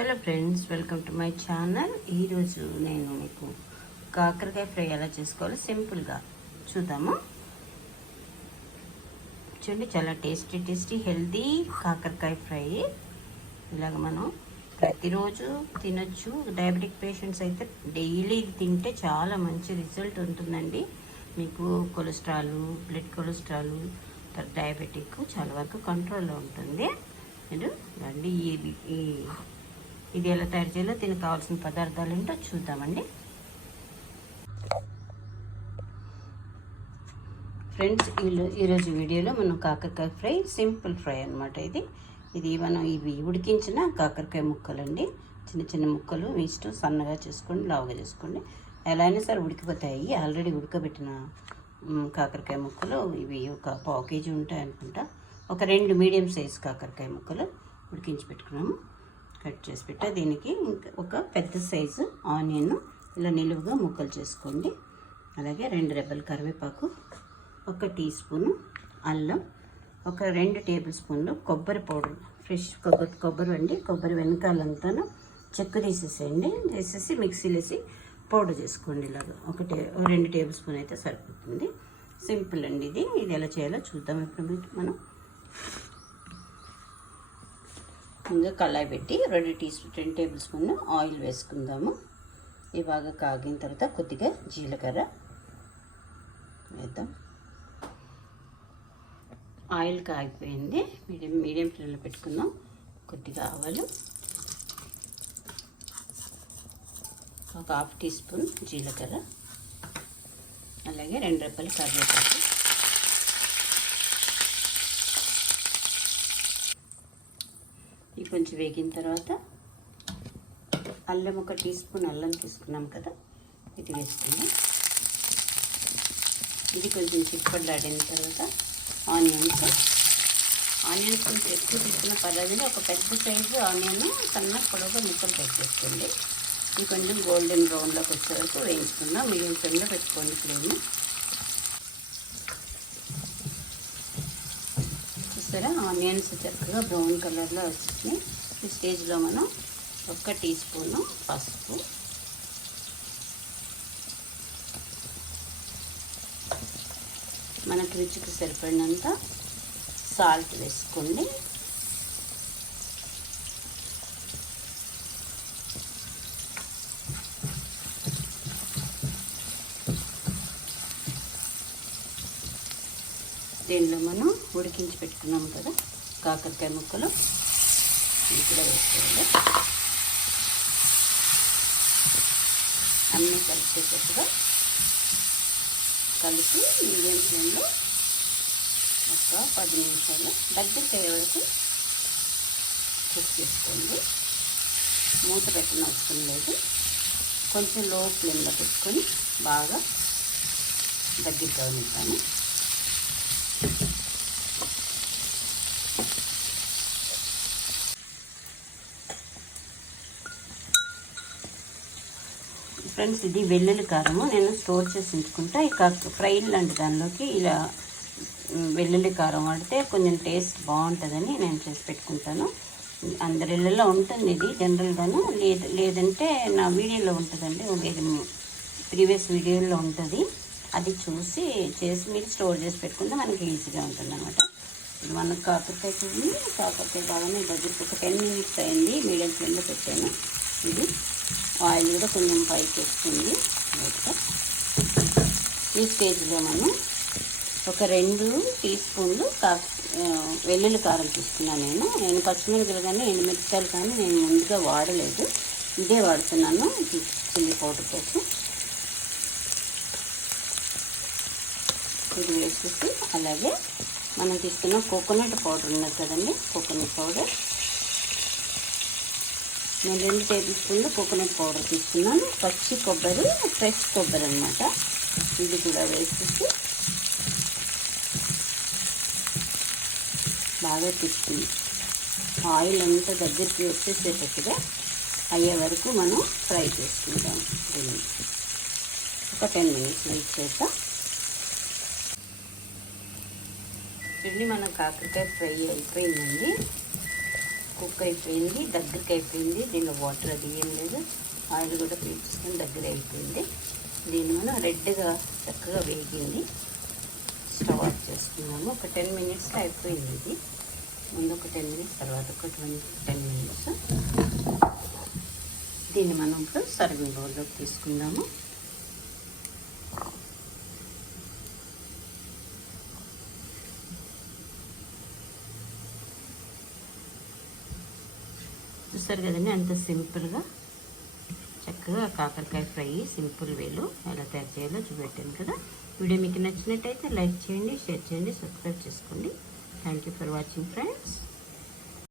Hello friends welcome to my channel. ఈరోజు నేను మీకు కాకరకాయ ఫ్రై ఎలా చేసుకోవాలో సింపుల్గా చూద్దాము. చూడండి చాలా టేస్టీ టేస్టీ హెల్తీ కాకరకాయ ఫ్రై. ఇలాగ మనం ప్రతిరోజు తినొచ్చు. డయాబెటిక్ పేషెంట్స్ అయితే డైలీ తింటే చాలా మంచి రిజల్ట్ ఉంటుందండి. మీకు కొలెస్ట్రాల్ బ్లడ్ కొలెస్ట్రాల్ డయాబెటిక్ చాలా వరకు కంట్రోల్లో ఉంటుంది. మీరు రండి ఈ ఇది ఎలా తయారు చేయాలో దీనికి కావాల్సిన పదార్థాలు ఏంటో చూద్దామండి. ఫ్రెండ్స్ వీళ్ళు ఈరోజు వీడియోలో మనం కాకరకాయ ఫ్రై సింపుల్ ఫ్రై అన్నమాట ఇది. ఇది మనం ఇవి ఉడికించిన కాకరకాయ ముక్కలండి. చిన్న చిన్న ముక్కలు మీ ఇష్టం సన్నగా చేసుకోండి లావుగా చేసుకోండి. ఎలా అయినా సరే ఉడికిపోతాయి. ఆల్రెడీ ఉడకబెట్టిన కాకరకాయ ముక్కలు ఇవి ఒక పావు కేజీ ఉంటాయి అనుకుంటా ఒక రెండు మీడియం సైజ్ కాకరకాయ ముక్కలు ఉడికించి పెట్టుకున్నాము. కట్ చేసి పెట్టా. దీనికి ఇంకా ఒక పెద్ద సైజు ఆనియన్ ఇలా నిలువుగా ముక్కలు చేసుకోండి. అలాగే రెండు రెబ్బల కరివేపాకు ఒక టీ స్పూను అల్లం ఒక రెండు టేబుల్ స్పూన్లు కొబ్బరి పౌడర్. ఫ్రెష్ కొబ్బరి కొబ్బరి అండి. కొబ్బరి వెనకాలంతాను చెక్కు తీసేసేయండి. తీసేసి మిక్సీలో వేసి పౌడర్ చేసుకోండి ఇలాగ. ఒక టే ఓ రెండు టేబుల్ స్పూన్ అయితే సరిపోతుంది. సింపుల్ అండి ఇది. ఇది ఎలా చేయాలో చూద్దాం. ఇప్పుడు మనం ఇంకా కళాయి పెట్టి రెండు teaspoon ten tablespoon oil వేసుకుందాము. ఇవి బాగా కాగిన తర్వాత కొద్దిగా జీలకర్ర వేద్దాం. ఆయిల్ కాగిపోయింది. మీడియం మీడియం ఫ్లేమ్లో పెట్టుకుందాం. కొద్దిగా ఆవాలు. ఒక హాఫ్ టీ స్పూన్ జీలకర్ర. అలాగే రెండు రెప్పలు కరివేపాకు. ఇవి కొంచెం వేగిన తర్వాత అల్లం ఒక టీ స్పూన్ అల్లం తీసుకున్నాం కదా ఇది వేసుకున్నాం ఇది కొంచెం చిక్కబడిన తర్వాత ఆనియన్స్. ఆనియన్స్ కొంచెం ఎక్కువ తీసుకున్న పర్వాలేదు ఒక పెద్ద సైజు ఆనియన్ సన్న పొడవుగా ముక్కలు పెట్టేసుకోండి ఇది కొంచెం గోల్డెన్ బ్రౌన్లోకి వచ్చే వరకు వేయించుకుందాం. మీడియం ఫ్లేమ్లో పెట్టుకోండి ఫ్లేమ్ చూసారా? ఆనియన్స్ చక్కగా బ్రౌన్ కలర్లో వచ్చినాయి ఈ స్టేజ్లో మనం ఒక్క టీ స్పూను పసుపు. మనకి రుచికి సరిపడినంత సాల్ట్ వేసుకోండి. దీనిలో మనం ఉడికించి పెట్టుకున్నాం కదా కాకరకాయ ముక్కలు. ఇవి కూడా వేసుకోవాలి. అన్నీ కలిపేటట్టుగా కలిపి మీడియం ఫ్లేమ్లో ఒక పది నిమిషాలు దగ్గర అయ్యే వరకు కుక్ చేసుకోండి. మూత పెట్టిన అవసరం లేదు. కొంచెం లో ఫ్లేమ్లో పెట్టుకొని బాగా దగ్గర గమనిస్తాను ఫ్రెండ్స్ ఇది వెల్లుల్లి కారము. నేను స్టోర్ చేసి ఉంచుకుంటా. ఇక ఫ్రై లాంటి దానిలోకి ఇలా వెల్లుల్లి కారం వాడితే కొంచెం టేస్ట్ బాగుంటుందని నేను చేసి పెట్టుకుంటాను. అందరి ఉంటుంది ఇది జనరల్గాను. లేదు లేదంటే నా వీడియోలో ఉంటుందండి. ఇది ప్రీవియస్ వీడియోలో ఉంటుంది. అది చూసి చేసి మీరు స్టోర్ చేసి పెట్టుకుంటే మనకి ఈజీగా ఉంటుంది అనమాట ఇది మనకు కాకరకాయ చూడండి. కాకరకాయ బాగానే దగ్గరికి ఒక టెన్ మినిట్స్ అయింది. మీడియం ఫ్లేమ్లో పెట్టాను. ఇది ఆయిల్ కూడా కొంచెం పైకి వస్తుంది. ఈ స్టేజ్లో మనం ఒక రెండు టీ స్పూన్లు కా వెల్లుల్లి కారం తీసుకున్నాను నేను. నేను పచ్చిమిరపకాయలు కానీ ఎండుమిరపకాయలు కానీ నేను ముందుగా వాడలేదు. ఇదే వాడుతున్నాను ఇది చిల్లీ పౌడర్ కోసం. ఇది వేసేసి అలాగే మనం తీసుకున్న కోకోనట్ పౌడర్ ఉన్నది కదండి కోకోనట్ పౌడర్. నేను రెండు టేబుల్ స్పూన్లు కోకోనట్ పౌడర్ తీసుకున్నాను పచ్చి కొబ్బరి ఫ్రెష్ కొబ్బరి అనమాట ఇది కూడా వేసేసి బాగా తిప్పుతుంది. ఆయిల్ అంతా దగ్గరికి వచ్చేసేటట్టుగా అయ్యే వరకు మనం ఫ్రై చేసుకుంటాం దీన్ని. ఒక టెన్ మినిట్స్ వెయిట్ చేద్దాం. చూడండి మన కాకరకాయ ఫ్రై అయిపోయిందండి. కుక్ అయిపోయింది దగ్గరికి అయిపోయింది దీనిలో వాటర్ అది ఏం లేదు. ఆయిల్ కూడా పీల్చుకొని దగ్గర అయిపోయింది దీన్ని మనం రెడ్గా చక్కగా వేగింది. స్టవ్ ఆఫ్ చేసుకున్నాము. ఒక టెన్ మినిట్స్లో అయిపోయింది ఇది. ముందు ఒక టెన్ మినిట్స్ తర్వాత ఒక ట్వంటీ టెన్ మినిట్స్. దీన్ని మనం ఇప్పుడు సర్వింగ్ బౌల్లోకి తీసుకుందాము. చూసారు కదండి అంత సింపుల్గా. చక్కగా కాకరకాయ ఫ్రై సింపుల్ వేలో ఎలా తయారు చేయాలో చూపెట్టాను కదా. వీడియో మీకు నచ్చినట్టయితే లైక్ చేయండి షేర్ చేయండి సబ్స్క్రైబ్ చేసుకోండి. Thank you for watching friends